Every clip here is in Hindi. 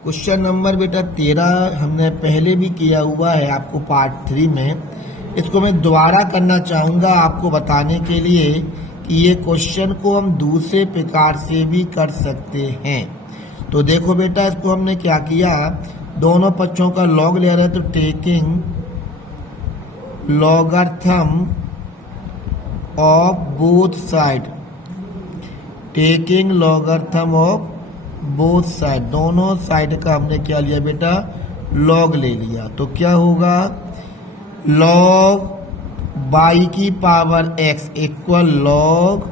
क्वेश्चन नंबर बेटा 13 हमने पहले भी किया हुआ है आपको पार्ट 3 में। इसको मैं दोबारा करना चाहूँगा आपको बताने के लिए कि ये क्वेश्चन को हम दूसरे प्रकार से भी कर सकते हैं। तो देखो बेटा, इसको हमने क्या किया, दोनों पक्षों का लॉग ले रहे हैं, तो taking logarithm of both side, taking logarithm of both side, दोनों साइड का हमने क्या लिया बेटा, लॉग ले लिया। तो क्या होगा, लॉग बाई की power x equal log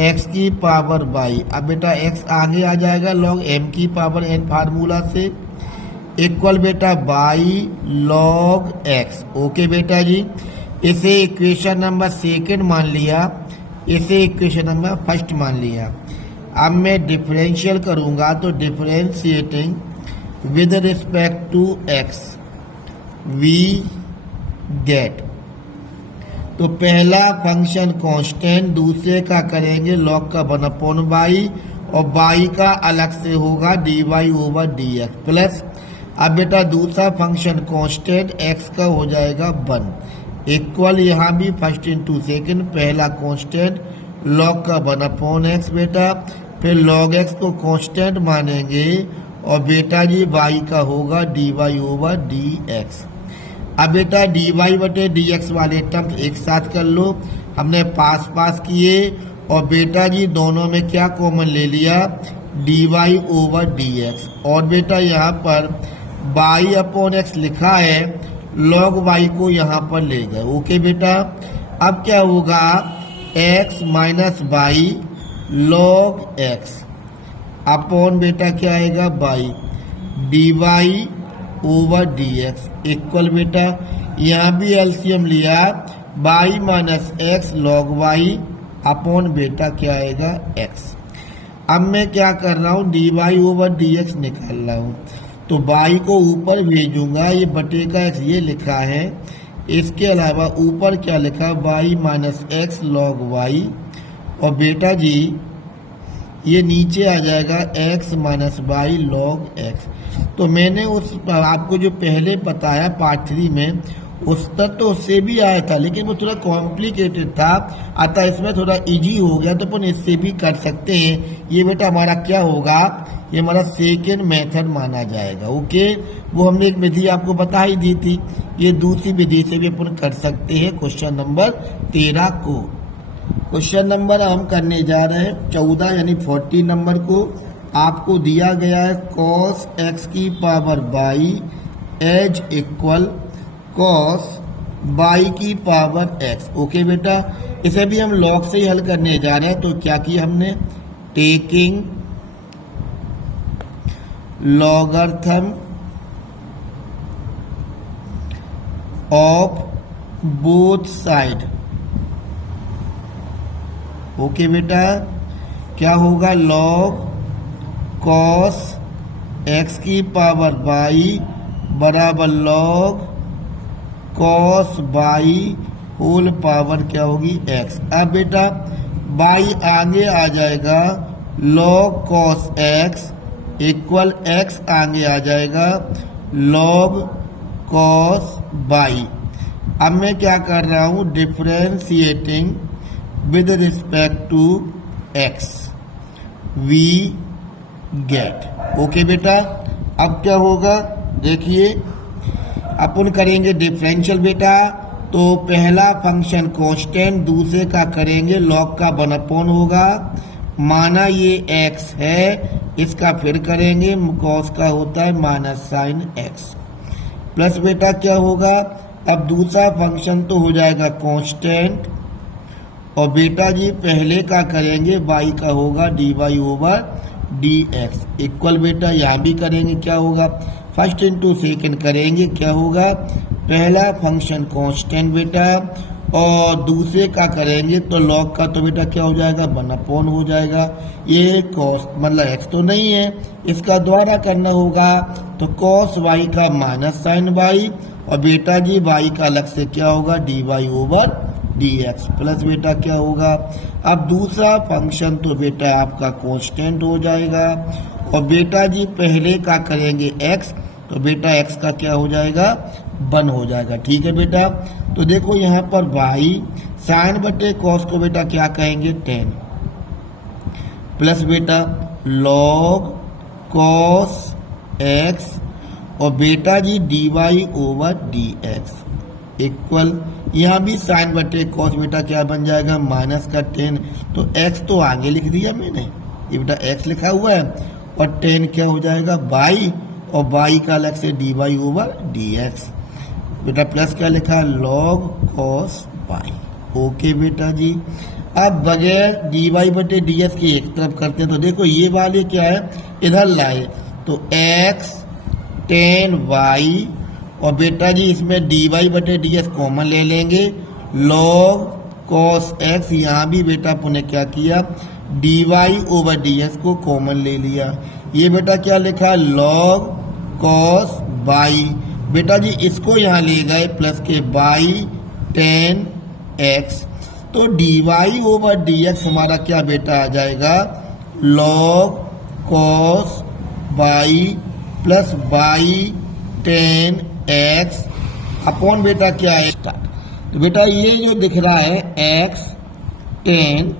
x की पावर बाई। अब बेटा x आगे आ जाएगा लॉग m की पावर n फार्मूला से, इक्वल बेटा बाई लॉग x। ओके बेटा जी, इसे इक्वेशन नंबर सेकंड मान लिया, इसे इक्वेशन नंबर फर्स्ट मान लिया। अब मैं डिफरेंशियल करूंगा, तो differentiating with respect to x we get, तो पहला फंक्शन कांस्टेंट, दूसरे का करेंगे लॉग का 1/बाई और बाई का अलग से होगा dy/dx प्लस। अब बेटा दूसरा फंक्शन कांस्टेंट x का हो जाएगा 1 इक्वल, यहाँ भी फर्स्ट इंटू सेकेंड, पहला कांस्टेंट लॉग का 1/x बेटा, फिर लॉग x को कांस्टेंट मानेंगे और बेटा जी y का होगा dy/dx। अब बेटा dy/dx वाले टर्म्स एक साथ कर लो, हमने पास पास किए और बेटा जी दोनों में क्या कॉमन ले लिया, dy/dx। और बेटा यहाँ पर y/x लिखा है, log y को यहाँ पर ले गए। ओके बेटा, अब क्या होगा, x minus by log x upon बेटा क्या आएगा बाई dy/dx इक्वल बेटा, यहाँ भी एलसीएम लिया, by minus x log y upon बेटा क्या आएगा x। अब मैं क्या कर रहा हूँ, dy/dx निकाल रहा हूँ, तो y को ऊपर भेजूंगा, ये बटे का x ये लिखा है, इसके अलावा ऊपर क्या लिखा, y minus x log y, और बेटा जी ये नीचे आ जाएगा x minus by log x। तो मैंने उस आपको जो पहले बताया पार्ट 3 में, उस तक तो उससे भी आया था, लेकिन वो थोड़ा कॉम्प्लिकेटेड था, अतः इसमें थोड़ा इजी हो गया, तो अपन इससे भी कर सकते हैं। ये बेटा हमारा क्या होगा, ये हमारा सेकेंड मेथड माना जाएगा। ओके, वो हमने एक विधि आपको बता ही दी थी, ये दूसरी विधि से भी अपन कर सकते हैं क्वेश्चन नंबर 13 को। क्वेश्चन नंबर हम करने जा रहे हैं 14 यानी 40 नंबर को। आपको दिया गया है cos x की power y is equal cos y की पावर x। ओके बेटा, इसे भी हम लॉग से ही हल करने जा रहे हैं। तो क्या किया हमने, taking logarithm of both side. Okay बेटा, क्या होगा, लॉग cos x की पावर बाई बराबर log cos y whole power क्या होगी x। अब बेटा बाई आगे आ जाएगा, log cos x equal x आगे आ जाएगा log cos बाई। अब मैं क्या कर रहा हूँ, differentiating with respect to x we get. Okay बेटा, अब क्या होगा, देखिए अपन करेंगे डिफरेंशियल बेटा, तो पहला फंक्शन कांस्टेंट, दूसरे का करेंगे लॉग का 1/, होगा, माना ये x है, इसका फिर करेंगे cos का होता है माइनस साइन x प्लस बेटा क्या होगा, अब दूसरा फंक्शन तो हो जाएगा कांस्टेंट, और बेटा जी पहले का करेंगे y का होगा dy/dx इक्वल बेटा यहाँ भी करेंगे, क्या होगा, फर्स्ट इंटू सेकेंड करेंगे, क्या होगा, पहला फंक्शन कांस्टेंट बेटा और दूसरे का करेंगे तो लॉग का तो बेटा क्या हो जाएगा, 1/, हो जाएगा। ये cos मतलब x तो नहीं है, इसका द्वारा करना होगा, तो cos y का माइनस साइन y, और बेटा जी y का अलग से क्या होगा, dy/dx प्लस बेटा क्या होगा, अब दूसरा फंक्शन तो बेटा आपका कांस्टेंट हो जाएगा, और बेटा जी पहले का करेंगे x, तो बेटा x का क्या हो जाएगा 1 हो जाएगा। ठीक है बेटा, तो देखो यहाँ पर y साइन बटे कॉस को बेटा क्या कहेंगे 10 प्लस बेटा log cos x और बेटा जी dy ओवर dx इक्वल, यहाँ भी साइन बटे कॉस बेटा क्या बन जाएगा माइनस का 10, तो x तो आगे लिख दिया मैंने, ये बेटा x लिखा हुआ है, और 10 क्या हो जाएगा y, और y का अलग से dy ओवर dx बेटा प्लस क्या लिखा log cos y। ओके बेटा जी, अब बगैर dy बटे dx की एक तरफ करते हैं, तो देखो ये वाले क्या है इधर लाए, तो x 10y और बेटा जी इसमें dy बटे dx कॉमन ले लेंगे, log cos x यहाँ भी बेटा पुनः क्या किया dy ओवर dx को कॉमन ले लिया, ये बेटा क्या लिखा log cos y, बेटा जी इसको यहाँ ले गए प्लस के y 10x, तो dy ओवर dx हमारा क्या बेटा आ जाएगा log cos y plus y 10x upon बेटा क्या है स्टार्ट, तो बेटा ये जो दिख रहा है x 10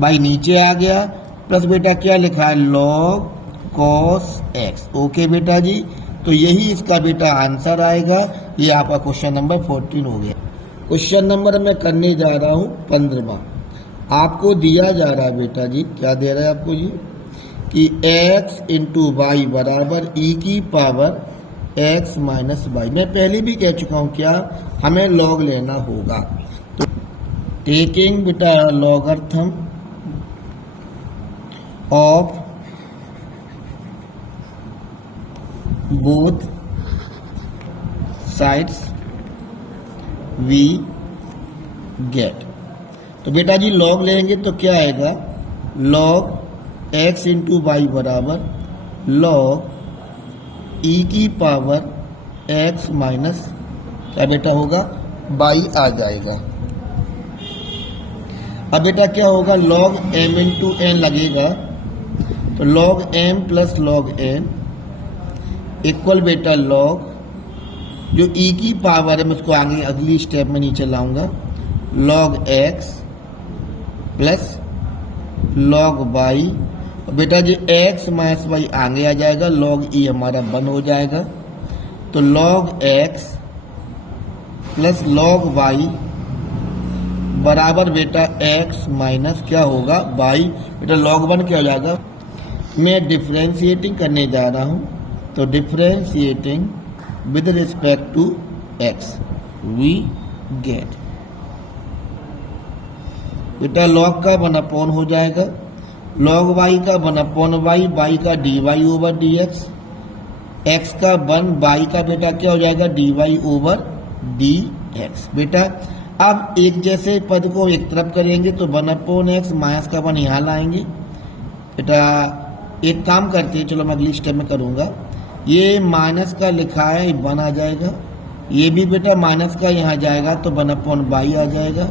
बाई नीचे आ गया प्लस बेटा क्या लिखा है log cos x। ओके बेटा जी, तो यही इसका बेटा आंसर आएगा, ये आपका क्वेश्चन नंबर 14 हो गया। क्वेश्चन नंबर मैं करने जा रहा हूँ 15वां, आपको दिया जा रहा है बेटा जी, क्या दे रहा है आपको जी कि x इंटू वाई बराबर e की पावर x माइनस वाई। मैं पहले भी कह चुका हूँ क्या हमें लॉग लेना होगा, तो टेकिंग बेटा logarithm of both sides we get, तो बेटा जी लॉग लेंगे तो क्या आएगा log x इंटू वाई बराबर log e की पावर x माइनस क्या बेटा होगा y आ जाएगा। अब बेटा क्या होगा log m इंटू n लगेगा, तो log m plus log n equal बेटा log जो e की पावर है मैं उसको आगे अगली स्टेप में नीचे लाऊंगा log x plus log y, और बेटा जी x माइनस y आगे आ जाएगा, log e हमारा 1 हो जाएगा, तो log x plus log y बराबर बेटा x माइनस क्या होगा y, बेटा log 1 क्या हो जाएगा, मैं डिफ्रेंशिएटिंग करने जा रहा हूँ, तो differentiating with respect to x we get बेटा log का 1 हो जाएगा, log y का 1/y, y का dy ओवर dx, x का 1 y का बेटा क्या हो जाएगा dy ओवर dx। बेटा अब एक जैसे पद को एक तरफ करेंगे तो 1/x माइनस का 1 यहाँ लाएंगे, बेटा एक काम करते हैं, चलो मैं अगली स्टेप में करूँगा, ये माइनस का लिखा है 1 आ जाएगा, ये भी बेटा माइनस का यहाँ जाएगा तो 1/y आ जाएगा,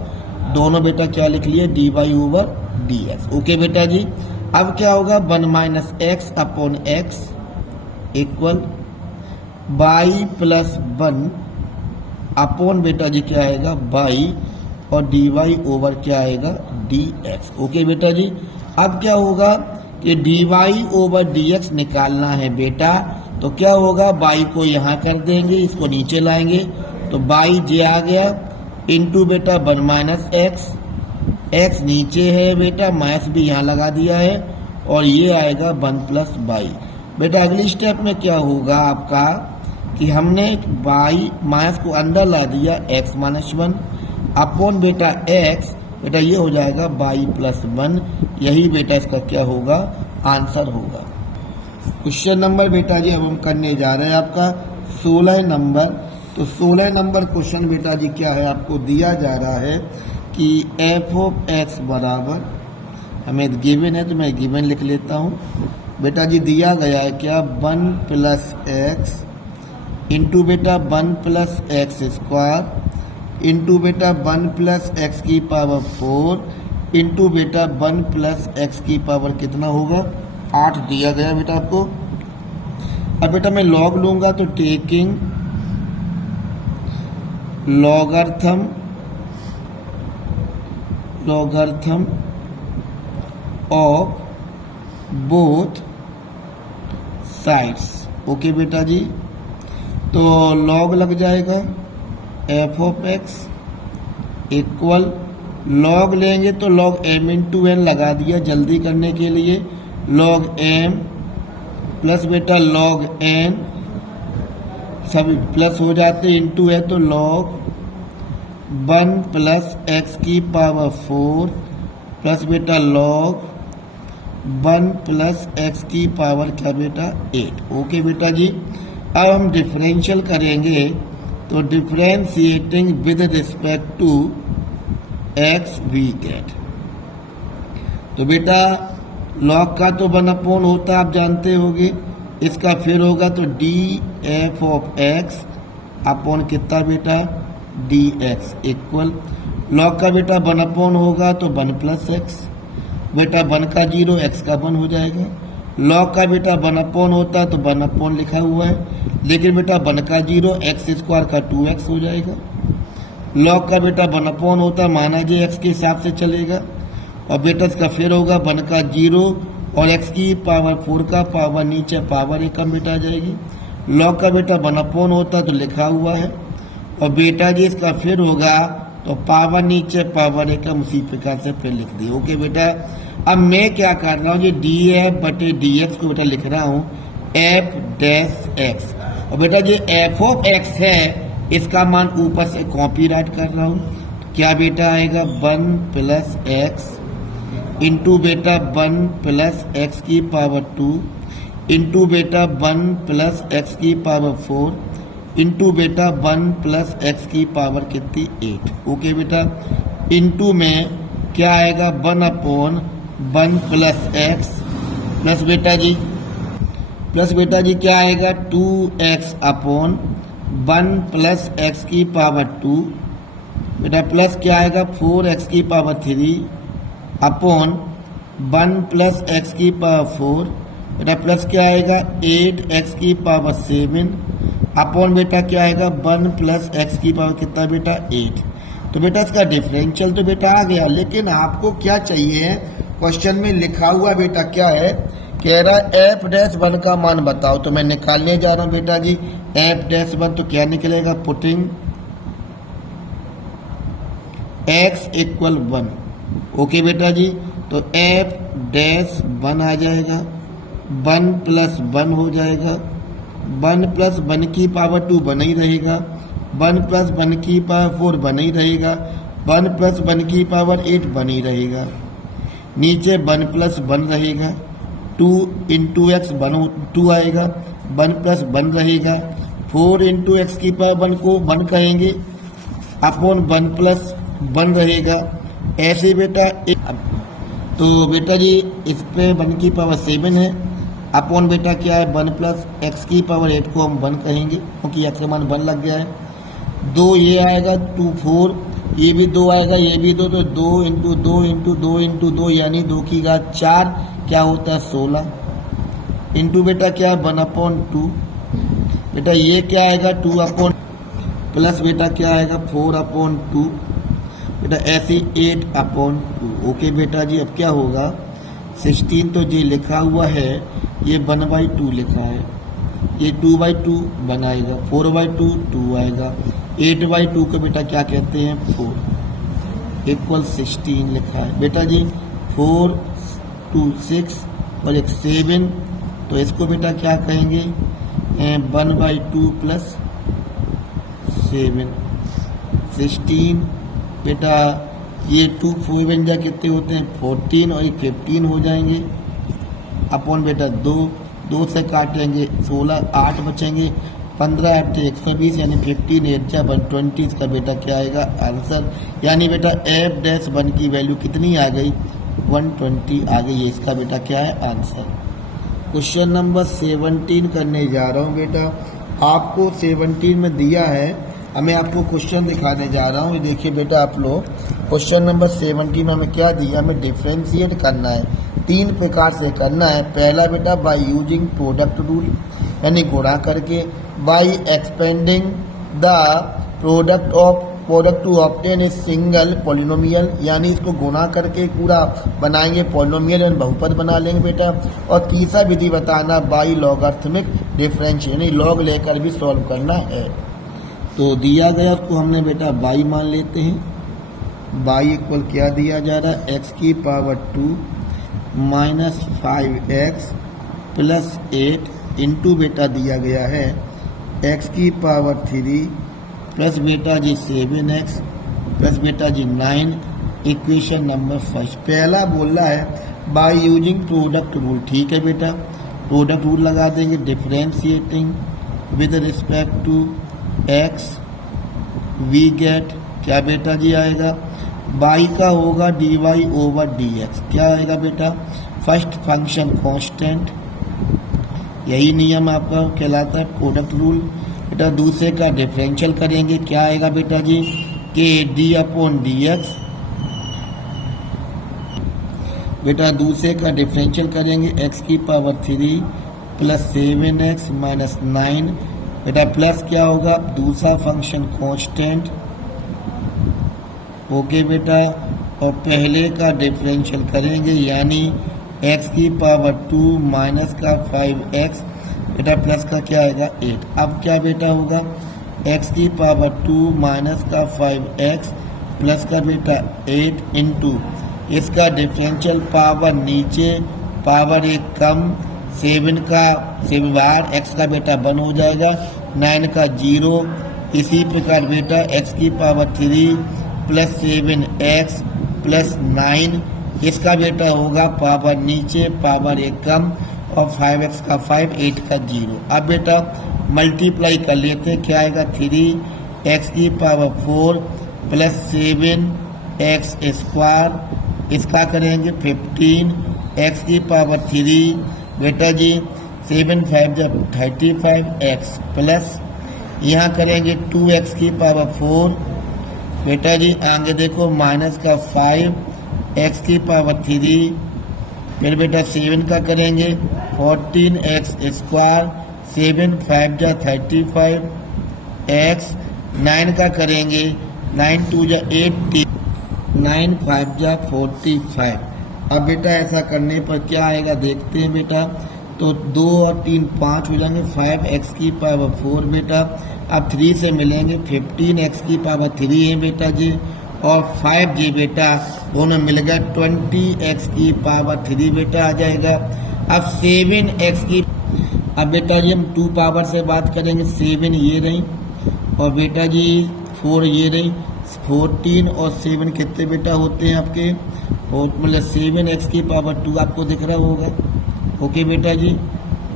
दोनों बेटा क्या लिख लिए dy ओवर dx। ओके बेटा जी, अब क्या होगा 1 minus x upon x equal y plus 1 upon बेटा जी क्या आएगा y और dy ओवर क्या आएगा dx। ओके बेटा जी, अब क्या होगा कि dy ओवर dx निकालना है बेटा, तो क्या होगा y को यहाँ कर देंगे, इसको नीचे लाएंगे, तो y जे आ गया इंटू बेटा 1 माइनस x नीचे है बेटा, माइनस भी यहाँ लगा दिया है, और ये आएगा 1 प्लस y। बेटा अगली स्टेप में क्या होगा आपका कि हमने y माइनस को अंदर ला दिया x माइनस 1 अपॉन बेटा x, बेटा ये हो जाएगा y प्लस 1, यही बेटा इसका क्या होगा आंसर होगा। क्वेश्चन नंबर बेटा जी अब हम करने जा रहे हैं आपका 16 नंबर, तो 16 नंबर क्वेश्चन बेटा जी क्या है आपको दिया जा रहा है कि f ऑफ x बराबर हमें गिवन है, तो मैं गिवन लिख लेता हूँ, बेटा जी दिया गया है क्या 1 प्लस x इंटू बेटा 1 प्लस एक्स स्क्वायर इंटू बेटा 1 प्लस एक्स की पावर 4 इंटू बेटा 1 प्लस एक्स की पावर कितना होगा 8 दिया गया बेटा आपको। अब बेटा मैं लॉग लूंगा तो taking logarithm of both sides. Okay बेटा जी, तो लॉग लग जाएगा F of x equal log लेंगे तो लॉग m इंटू एन लगा दिया जल्दी करने के लिए, लॉग m प्लस बेटा लॉग n सभी प्लस हो जाते इंटू है तो लॉग 1 प्लस एक्स की पावर 4 प्लस बेटा लॉग 1 प्लस एक्स की पावर क्या बेटा 8। ओके बेटा जी, अब हम डिफरेंशियल करेंगे तो differentiating with respect to x we get. तो बेटा लॉग का तो 1 होता आप जानते होंगे, इसका फिर होगा तो D F of x upon कितना बेटा डी एक्स इक्वल लॉग का बेटा 1 होगा तो 1 प्लस एक्स बेटा 1 का 0 एक्स का 1 हो जाएगा। लॉग का बेटा 1 होता तो 1 लिखा हुआ है, लेकिन बेटा 1 का 0 एक्स स्क्वायर का 2x हो जाएगा। लॉग का बेटा 1 होता माना जी एक्स के हिसाब से चलेगा, और बेटा इसका फिर होगा 1 का 0 और एक्स की पावर 4 का पावर नीचे पावर 1 बेटा आ जाएगी। लॉग का बेटा 1 होता तो लिखा हुआ है, और बेटा जी इसका फिर होगा तो पावर नीचे पावर 1 उसी प्रकार से फिर लिख दिए। ओके बेटा, अब मैं क्या कर रहा हूँ ये डी एफ बटे डी एक्स को बेटा लिख रहा हूँ एफ डैश एक्स, और बेटा जो एफ ऑफ एक्स है इसका मान ऊपर से कॉपी राइट कर रहा हूँ, क्या बेटा आएगा 1 प्लस एक्स इंटू बेटा 1 प्लस एक्स की पावर 2 इंटू बेटा 1 प्लस एक्स की पावर 4 इंटू बेटा 1 प्लस एक्स की पावर कितनी 8। ओके बेटा, इंटू में क्या आएगा 1 प्लस एक्स प्लस बेटा जी क्या आएगा 2x अपॉन 1 प्लस एक्स की पावर 2 बेटा प्लस क्या आएगा 4x की पावर 3 अपॉन 1 प्लस एक्स की पावर 4 बेटा प्लस क्या आएगा 8x की पावर 7 अपॉन बेटा क्या आएगा 1 प्लस एक्स की पावर कितना बेटा 8। तो बेटा इसका डिफरेंशियल तो बेटा आ गया, लेकिन आपको क्या चाहिए क्वेश्चन में लिखा हुआ बेटा क्या है, कह रहा एफ डैश 1 का मान बताओ। तो मैं निकालने जा रहा हूं बेटा जी एफ डैश 1, तो क्या निकलेगा पुटिंग x इक्वल 1। ओके बेटा जी, तो एफ डैश 1 आ जाएगा, 1 प्लस 1 हो जाएगा, 1 प्लस 1 की पावर 2 बना ही रहेगा, 1 प्लस 1 की पावर 4 बना ही रहेगा, 1 प्लस 1 की पावर 8 बन ही रहेगा, नीचे 1 प्लस 1 रहेगा, 2 इंटू एक्स 2 आएगा, 1 प्लस 1 रहेगा, 4 इंटू एक्स की पावर 1 को 1 कहेंगे अपॉन 1 प्लस 1 रहेगा, ऐसे बेटा तो बेटा जी इस पे 1 की पावर 7 है अपॉन बेटा क्या है 1 प्लस एक्स की पावर 8 को हम 1 कहेंगे क्योंकि एक्स का मान 1 लग गया है। 2 ये आएगा 2 4, ये भी 2 आएगा, ये भी 2, तो 2 इंटू 2 इंटू 2 इंटू 2 यानी 2 की घात 4 क्या होता है 16 इंटू बेटा क्या है 1/2 बेटा ये क्या आएगा 2 अपॉन प्लस बेटा क्या आएगा 4/2 बेटा ऐसे 8/2। ओके बेटा जी, अब क्या होगा 16 तो जी लिखा हुआ है, ये 1/2 लिखा है, ये 2/2 बनाएगा, 4/2 2 आएगा, 8/2 को बेटा क्या कहते हैं 4 इक्वल 16 लिखा है बेटा जी। 4 2 6 और एक 7, तो इसको बेटा क्या कहेंगे 1/2 प्लस 7 16 बेटा ये 2 4 जा कितने होते हैं 14 और एक 15 हो जाएंगे अपॉन बेटा 2 से काटेंगे 16 8 बचेंगे, 15 8 120 यानी 15 8 जा 120। इसका बेटा क्या आएगा आंसर, यानी बेटा एफ डैश 1 की वैल्यू कितनी आ गई 120 आ गई है। इसका बेटा क्या है आंसर। क्वेश्चन नंबर 17 करने जा रहा हूँ बेटा, आपको 17 में दिया है अब मैं आपको क्वेश्चन दिखाने जा रहा हूँ। देखिए बेटा आप लोग, क्वेश्चन नंबर 17 में हमें क्या दिया, हमें डिफ्रेंशिएट करना है। 3 प्रकार से करना है। पहला बेटा बाय यूजिंग प्रोडक्ट रूल, यानी गुणा करके। By expanding the product to obtain a single polynomial, यानी इसको गुणा करके पूरा बनाएंगे पॉलिनोमियल, यानी बहुपद बना लेंगे बेटा। और तीसरा विधि बताना बाय लॉगरिथमिक डिफरेंशियल, यानी लॉग लेकर भी सॉल्व करना है। तो दिया गया उसको हमने बेटा बाई मान लेते हैं। बाई इक्वल क्या दिया जा रहा है, एक्स की power 2 minus 5x plus 8 into बेटा दिया गया है एक्स की पावर 3 प्लस बेटा जी 7x प्लस बेटा जी 9। इक्वेशन नंबर फर्स्ट पहला बोल रहा है बाय यूजिंग प्रोडक्ट रूल। ठीक है बेटा, प्रोडक्ट रूल लगा देंगे। Differentiating with respect to x we get क्या बेटा जी आएगा, बाई का होगा dy ओवर dx। क्या आएगा बेटा, फर्स्ट फंक्शन कांस्टेंट, यही नियम आपका कहलाता है प्रोडक्ट रूल। बेटा दूसरे का डिफरेंशियल करेंगे, क्या आएगा बेटा जी, के डी अपॉन dx। बेटा दूसरे का डिफरेंशियल करेंगे x की पावर 3 प्लस 7x माइनस 9। बेटा प्लस क्या होगा, दूसरा फंक्शन कांस्टेंट। ओके बेटा, और पहले का डिफरेंशियल करेंगे, यानी x की पावर 2 माइनस का 5x बेटा प्लस का क्या आएगा 8। अब क्या बेटा होगा, x की पावर 2 माइनस का 5x प्लस का बेटा 8 इंटू इसका डिफरेंशियल पावर नीचे, पावर एक कम, 7 बार x का बेटा 1 हो जाएगा, 9 का 0। इसी प्रकार बेटा x की पावर 3 प्लस 7x प्लस 9, इसका बेटा होगा पावर नीचे, पावर एक कम, और 5x का 5, 8 का 0। अब बेटा मल्टीप्लाई कर लेते हैं, क्या आएगा 3x की पावर 4 प्लस 7x स्क्वायर, इसका करेंगे 15x की पावर 3 बेटा जी 7 5 जब 35x प्लस यहाँ करेंगे 2x की पावर 4 बेटा जी आगे देखो माइनस का 5x की पावर 3, फिर बेटा 7 का करेंगे 14x स्क्वायर, 7 5 जा 35x, 9 का करेंगे 9 2 जा 80, 9 5 जा 45। अब बेटा ऐसा करने पर क्या आएगा देखते हैं बेटा, तो 2 और 3 5 हो जाएंगे, 5x की पावर 4 बेटा। अब 3 से मिलेंगे 15x की पावर 3 है बेटा जी, और 5 जी बेटा दोनों मिल गए 20x की पावर 3 बेटा आ जाएगा। अब 7x की, अब बेटा जी हम 2 पावर से बात करेंगे, 7 ये रही और बेटा जी 4 ये रही, 14 और 7 कितने बेटा होते हैं आपके, मतलब 7x की पावर 2 आपको दिख रहा होगा। ओके बेटा जी,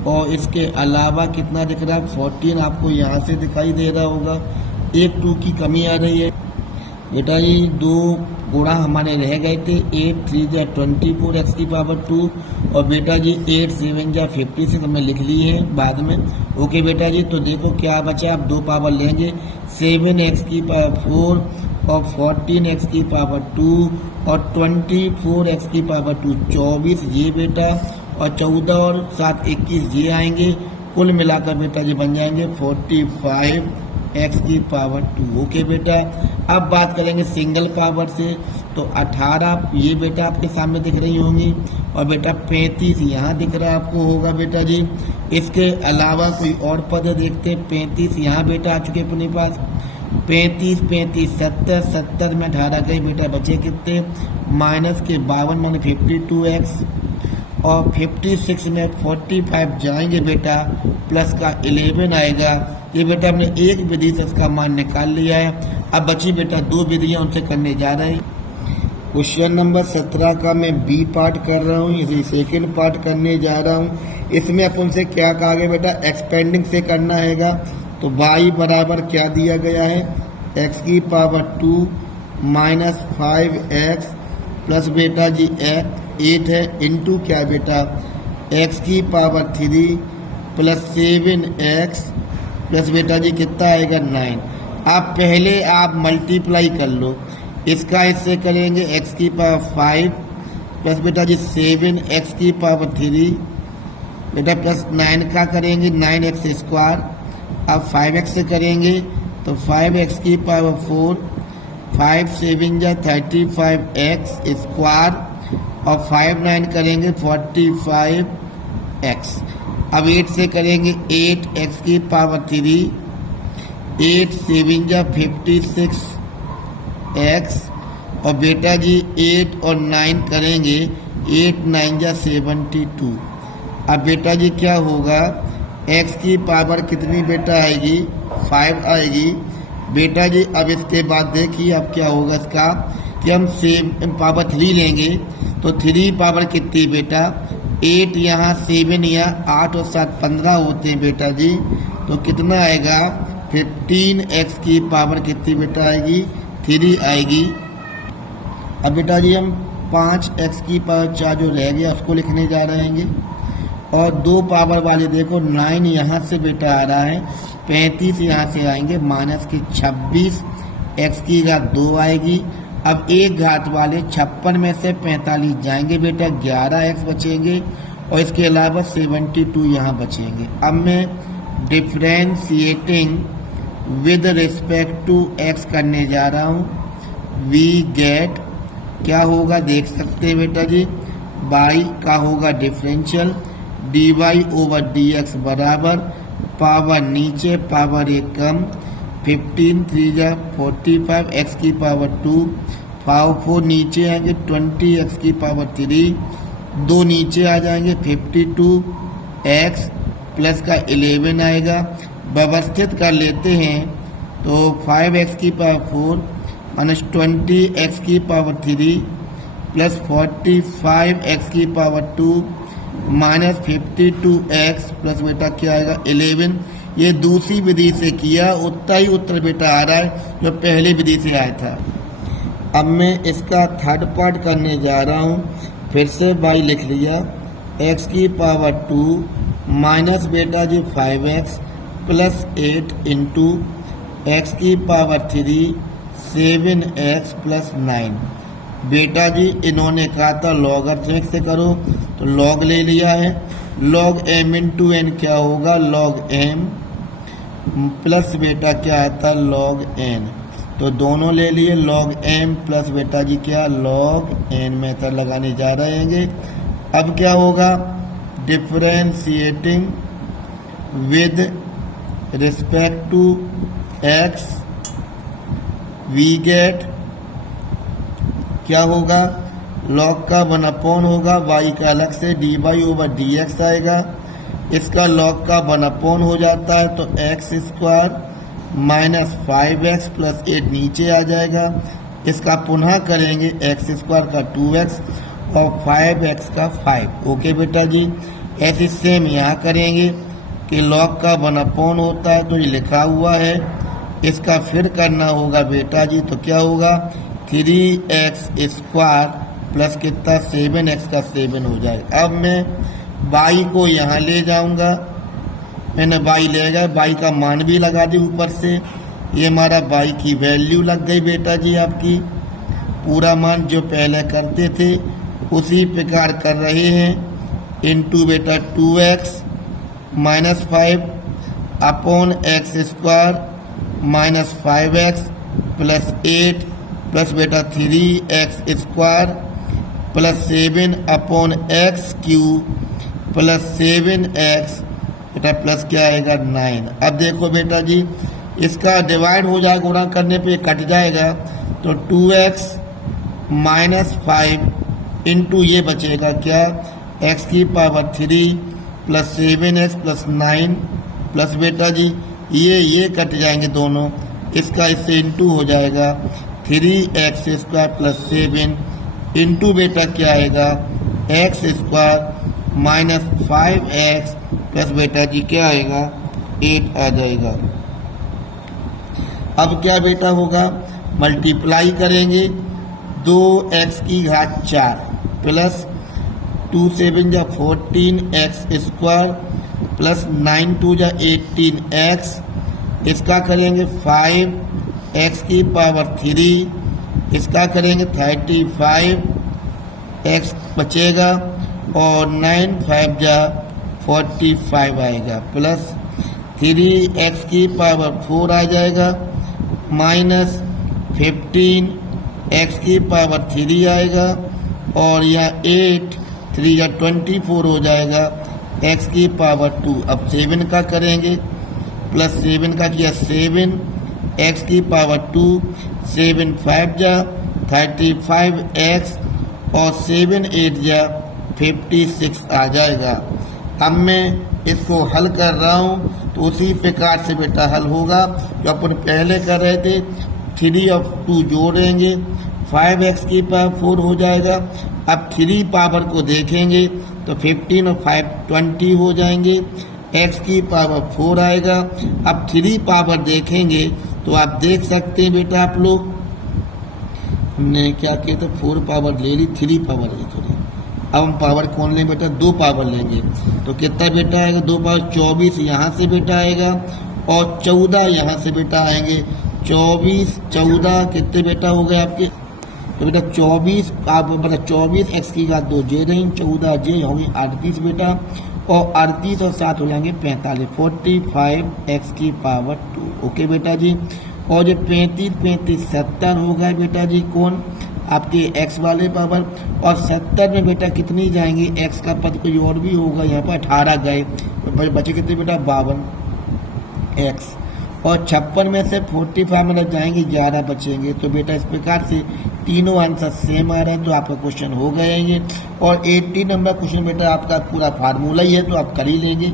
और इसके अलावा कितना दिख रहा है 14 आपको यहाँ से दिखाई दे रहा होगा, एक 2 की कमी आ रही है बेटा जी। 2 गुणा हमारे रह गए थे, 8 3 जा 24x की पावर 2, और बेटा जी 8 7 जा 56 हमें लिख ली है बाद में। ओके बेटा जी, तो देखो क्या बचा, आप 2 पावर लेंगे, 7x की पावर 4 और 14x की पावर 2 और 24x की पावर 2, 24 ये बेटा, और 14 और 7 21 ये आएंगे, कुल मिलाकर बेटा जी बन जाएंगे 45x की पावर 2। ओके बेटा, अब बात करेंगे सिंगल पावर से, तो 18 ये बेटा आपके सामने दिख रही होंगी, और बेटा 35 यहाँ दिख रहा आपको होगा बेटा जी। इसके अलावा कोई और पद देखते हैं, 35 यहाँ बेटा आ चुके अपने पास, 35 35 70, 70 में 18 गए बेटा, बचे कितने, माइनस के 52 माने 52x, और 56 में 45 जाएंगे बेटा, प्लस का 11 आएगा। ये बेटा हमने एक विधि से इसका मान निकाल लिया है। अब बची बेटा 2 विधियां, उनसे करने जा रहे हैं। क्वेश्चन नंबर 17 का मैं बी पार्ट कर रहा हूँ, इसी सेकेंड पार्ट करने जा रहा हूँ। इसमें अपन से क्या कहा गया बेटा, एक्सपेंडिंग से करना हैगा। तो y बराबर क्या दिया गया है, x की पावर 2 माइनस 5x प्लस बेटा जी 8 है, इंटू क्या बेटा x की पावर 3 प्लस 7x प्लस बेटा जी कितना आएगा 9। अब पहले आप मल्टीप्लाई कर लो, इसका इससे करेंगे x की पावर 5 प्लस बेटा जी 7 x की पावर 3 बेटा प्लस 9 का करेंगे 9x स्क्वायर। अब 5x से करेंगे तो 5x की पावर 4, 5 7 जा 35x स्क्वायर और 5 9 करेंगे 45x। अब 8 से करेंगे 8x की पावर 3, 8 7 जा 56x और बेटा जी 8 और 9 करेंगे 8 9 जा 72। अब बेटा जी क्या होगा, x की पावर कितनी बेटा आएगी 5 आएगी बेटा जी। अब इसके बाद देखिए अब क्या होगा इसका कि हम सेम पावर 3 लेंगे तो 3 पावर कितनी बेटा 8 यहाँ 7 यहाँ 8 और 7 15 होते हैं बेटा जी। तो कितना आएगा 15x की पावर कितनी बेटा आएगी 3 आएगी। अब बेटा जी हम 5x की पावर 4 जो रह गया उसको लिखने जा रहे हैं और 2 पावर वाले देखो 9 यहाँ से बेटा आ रहा है 35 यहाँ से आएंगे माइनस के 26 x की घात 2 आएगी। अब एक घात वाले 56 में से 45 जाएंगे बेटा 11x बचेंगे और इसके अलावा 72 यहाँ बचेंगे। अब मैं differentiating with respect to x करने जा रहा हूँ। वी गेट क्या होगा देख सकते हैं बेटा जी, y का होगा डिफरेंशियल dy ओवर dx बराबर पावर नीचे पावर एक कम 15 3 जा 45 x की पावर 2 पावर 4 नीचे आएंगे 20 x की पावर 3 2 नीचे आ जाएंगे 52 x प्लस का 11 आएगा। व्यवस्थित कर लेते हैं तो 5x की पावर 4 माइनस 20x की पावर 3 प्लस 45x की पावर 2 माइनस 52x प्लस बेटा क्या आएगा 11। ये दूसरी विधि से किया उतना ही उत्तर बेटा आ रहा है जो पहली विधि से आया था। अब मैं इसका थर्ड पार्ट करने जा रहा हूँ। फिर से y लिख लिया x की पावर 2 माइनस बेटा जी 5x प्लस 8 इंटू x की पावर 3 7x प्लस 9। बेटा जी इन्होंने कहा था लॉगरिथमिक से करो तो लॉग ले लिया है। लॉग m इंटू n क्या होगा लॉग m प्लस बेटा क्या आता लॉग n, तो दोनों ले लिए लॉग m प्लस बेटा जी क्या लॉग n मेथड लगाने जा रहे हैं। अब क्या होगा differentiating with respect to x we get क्या होगा लॉग का 1/, होगा y का अलग से dy ओवर dx आएगा। इसका लॉग का 1/, हो जाता है तो x square minus 5x plus 8 नीचे आ जाएगा। इसका पुनः करेंगे x स्क्वायर का 2x और 5x का 5। ओके बेटा जी। ऐसे सेम यहाँ करेंगे कि लॉग का 1/, होता है तो ये लिखा हुआ है। इसका फिर करना होगा बेटा जी तो क्या होगा 3x स्क्वायर प्लस कितना 7x का 7 हो जाएगा। अब मैं y को यहाँ ले जाऊंगा, मैंने y ले गया, y का मान भी लगा दी ऊपर से। ये हमारा y की वैल्यू लग गई बेटा जी आपकी, पूरा मान जो पहले करते थे उसी प्रकार कर रहे हैं। इंटू बेटा 2x minus 5 upon x square minus 5x plus 8 plus बेटा 3x square plus 7 upon x cube plus 7x बेटा प्लस क्या आएगा 9। अब देखो बेटा जी इसका डिवाइड हो जाएगा, गुणा करने पे कट जाएगा तो 2x माइनस 5 इंटू ये बचेगा क्या x की power 3 plus 7x plus 9 plus बेटा जी ये कट जाएंगे दोनों, इसका इससे इंटू हो जाएगा 3x स्क्वायर प्लस 7 इंटू बेटा क्या आएगा x square minus 5x plus बेटा जी क्या आएगा 8 आ जाएगा। अब क्या बेटा होगा मल्टीप्लाई करेंगे 2x की घात 4 प्लस 2 7 जा 14x स्क्वायर प्लस 9 2 जा 18x। इसका करेंगे 5 एक्स की पावर 3, इसका करेंगे 35 एक्स बचेगा और 9 5 जा 45 आएगा, प्लस 3 एक्स की पावर 4 आ जाएगा, माइनस 15 एक्स की पावर 3 आएगा और यह 8 3 या 24 हो जाएगा एक्स की पावर 2। अब 7 का करेंगे, प्लस 7 का किया 7 एक्स की पावर 2, 7 5 जा 35 एक्स और 7 8 जा 56 आ जाएगा। अब मैं इसको हल कर रहा हूँ तो उसी प्रकार से बेटा हल होगा जो अपन पहले कर रहे थे। 3 और 2 जोड़ेंगे, 5x की पावर 4 हो जाएगा। अब 3 पावर को देखेंगे तो 15 और 5 20 हो जाएंगे, x की पावर 4 आएगा। अब 3 पावर देखेंगे तो आप देख सकते हैं बेटा आप लोग, हमने क्या किया तो 4 पावर ले ली, 3 पावर ले थोड़ी। अब हम पावर कौन लेंगे बेटा, 2 पावर लेंगे तो कितना बेटा आएगा, 2 पावर 24 यहाँ से बेटा आएगा और 14 यहाँ से बेटा आएंगे। 24 14 कितने बेटा हो गए आपके, तो बेटा 24 आप मतलब 24 एक्स की घात 2 जे रही, 14 जे होंगी 38 बेटा और 38 और 7 हो जाएंगे 45, 45 एक्स की पावर 2। ओके बेटा जी। और जो 35 35 70 हो गए बेटा जी कौन, आपके एक्स वाले पावर, और 70 में बेटा कितनी जाएंगी, एक्स का पद कोई और भी होगा, यहाँ पर 18 गए तो बचे कितने बेटा 52 एक्स, और 56 में से 45 में जाएंगे 11 बचेंगे। तो बेटा इस प्रकार से तीनों आंसर सेम आ रहे हैं तो आपका क्वेश्चन हो गए हैं ये। और 18 नंबर क्वेश्चन बेटा आपका पूरा फार्मूला ही है तो आप कर ही लेंगे।